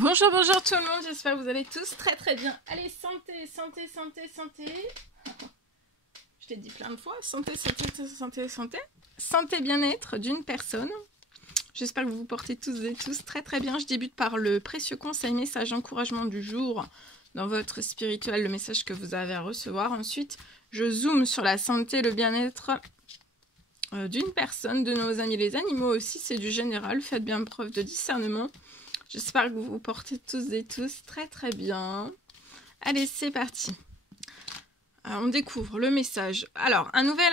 Bonjour, bonjour tout le monde, j'espère que vous allez tous très bien. Allez, santé, santé, santé, santé. Je l'ai dit plein de fois, santé, santé, santé, santé. Santé, bien-être d'une personne. J'espère que vous vous portez tous et tous très bien. Je débute par le précieux conseil, message, encouragement du jour dans votre spirituel, le message que vous avez à recevoir. Ensuite, je zoome sur la santé, le bien-être d'une personne, de nos amis les animaux aussi, c'est du général. Faites bien preuve de discernement. J'espère que vous vous portez tous et tous très bien. Allez, c'est parti. Alors, on découvre le message. Alors, un nouvel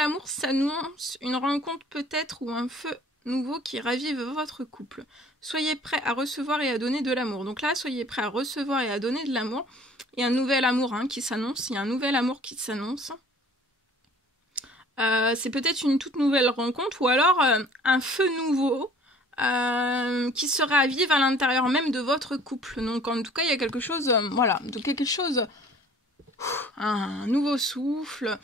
amour s'annonce, une rencontre peut-être ou un feu nouveau qui ravive votre couple. Soyez prêts à recevoir et à donner de l'amour. Donc là, soyez prêts à recevoir et à donner de l'amour. Il y a un nouvel amour qui s'annonce. Il y a un nouvel amour qui s'annonce. C'est peut-être une toute nouvelle rencontre ou alors un feu nouveau qui se ravive à l'intérieur même de votre couple. Donc en tout cas, il y a quelque chose, voilà, de quelque chose, un nouveau souffle.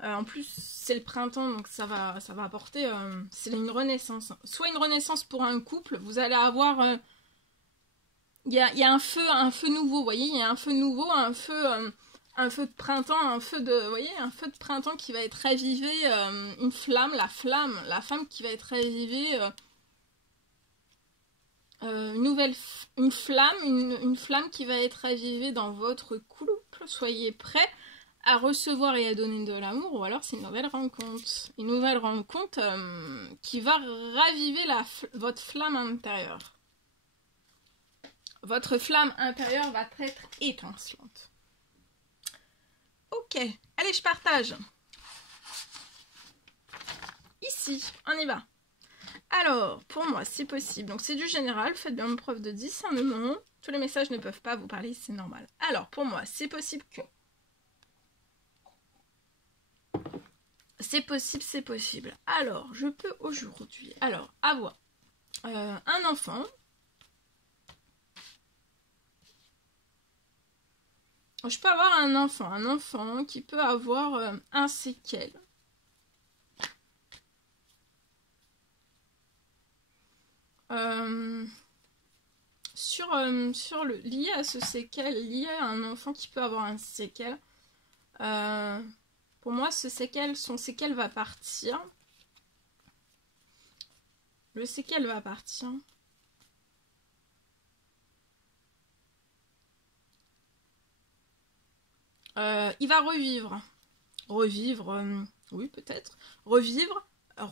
En plus, c'est le printemps, donc ça va apporter, c'est une renaissance. Soit une renaissance pour un couple, vous allez avoir, il y a un feu nouveau, vous voyez, il y a un feu nouveau, un feu de printemps, un feu de printemps qui va être ravivé, une flamme, la flamme qui va être ravivée. Une flamme qui va être ravivée dans votre couple. Soyez prêts à recevoir et à donner de l'amour, ou alors c'est une nouvelle rencontre. Une nouvelle rencontre qui va raviver votre flamme intérieure. Votre flamme intérieure va être étincelante. Ok, allez, je partage. Ici, on y va. Alors, pour moi, c'est possible. Donc, c'est du général. Faites bien preuve de discernement. Tous les messages ne peuvent pas vous parler, c'est normal. Alors, pour moi, c'est possible que... C'est possible. Alors, je peux aujourd'hui... Alors, avoir un enfant. Je peux avoir un enfant qui peut avoir un séquel. Lié à ce séquel, lié à un enfant qui peut avoir un séquel, pour moi, son séquel va partir. Le séquel va partir. Il va revivre. Oui, peut-être. Revivre.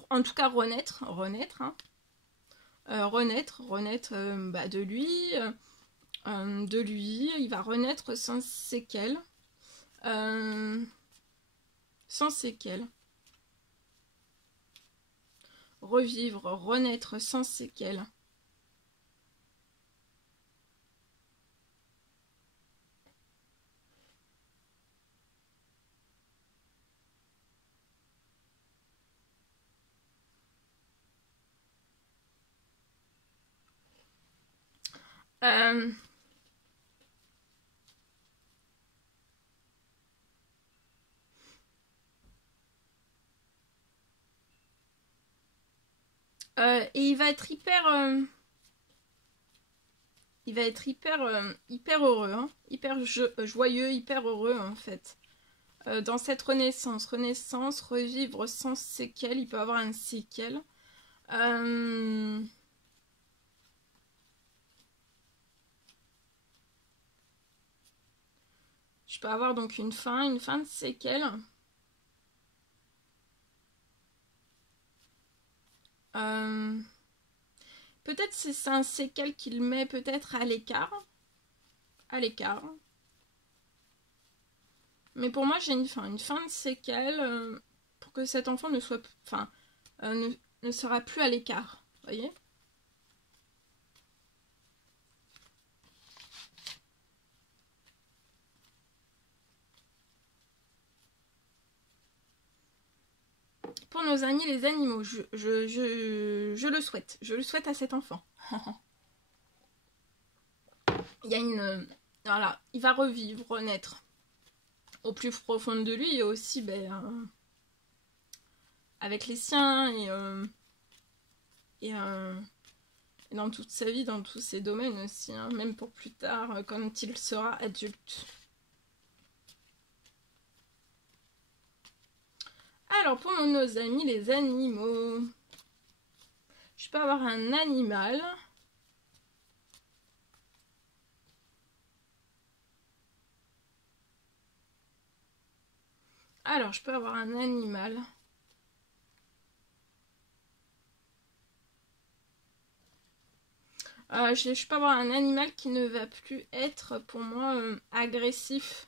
En tout cas, renaître. Renaître de lui. Il va renaître sans séquelles. Sans séquelles. Revivre, renaître sans séquelles. Et il va être hyper heureux, hyper joyeux, hyper heureux en fait. Dans cette renaissance, revivre sans séquelles, il peut avoir un séquelle. Je peux avoir donc une fin de séquelle. Peut-être c'est un séquelle qu'il met peut-être à l'écart. Mais pour moi, j'ai une fin de séquelle pour que cet enfant ne soit, ne sera plus à l'écart. Vous voyez ? Pour nos amis les animaux, je le souhaite. Je le souhaite à cet enfant. Il y a une... Voilà, il va revivre, renaître au plus profond de lui et aussi avec les siens et et dans toute sa vie, dans tous ses domaines aussi, hein, même pour plus tard, quand il sera adulte. Alors, pour nos amis, les animaux, je peux avoir un animal. Alors, je peux avoir un animal. Je peux avoir un animal qui ne va plus être, pour moi, agressif.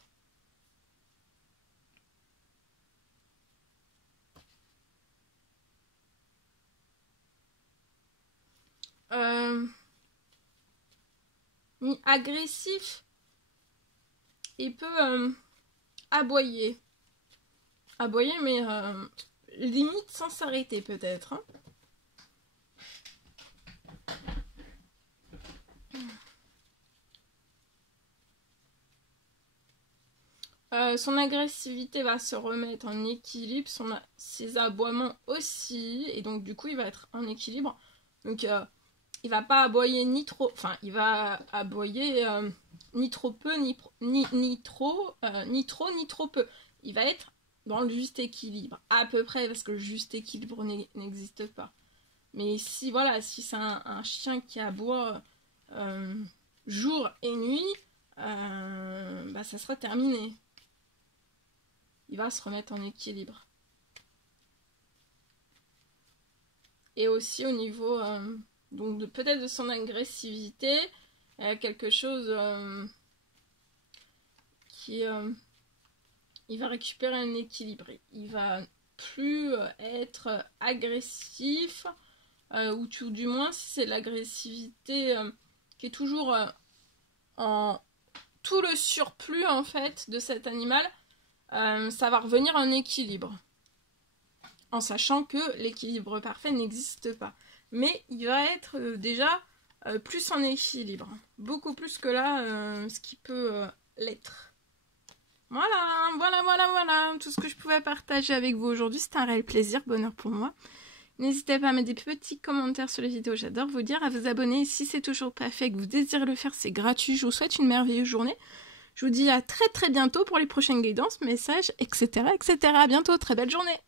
Ni agressif. Il peut aboyer. Aboyer, mais limite sans s'arrêter peut-être. Hein. Son agressivité va se remettre en équilibre, ses aboiements aussi, et donc du coup il va être en équilibre. Donc il va pas aboyer ni trop, enfin il va aboyer ni trop peu, ni trop peu. Il va être dans le juste équilibre, à peu près, parce que le juste équilibre n'existe pas. Mais si voilà, si c'est un chien qui aboie jour et nuit, bah ça sera terminé. Il va se remettre en équilibre. Et aussi au niveau donc peut-être de son agressivité, quelque chose qui il va récupérer un équilibre. Il va plus être agressif, ou tout du moins si c'est l'agressivité qui est toujours en tout le surplus en fait de cet animal. Ça va revenir en équilibre. En sachant que l'équilibre parfait n'existe pas. Mais il va être déjà plus en équilibre. Beaucoup plus que là, ce qui peut l'être. Voilà. Tout ce que je pouvais partager avec vous aujourd'hui. C'était un réel plaisir, bonheur pour moi. N'hésitez pas à mettre des petits commentaires sur les vidéos. J'adore vous dire, à vous abonner. Si c'est toujours pas fait et que vous désirez le faire, c'est gratuit. Je vous souhaite une merveilleuse journée. Je vous dis à très bientôt pour les prochaines guidances, messages, etc. À bientôt, très belle journée.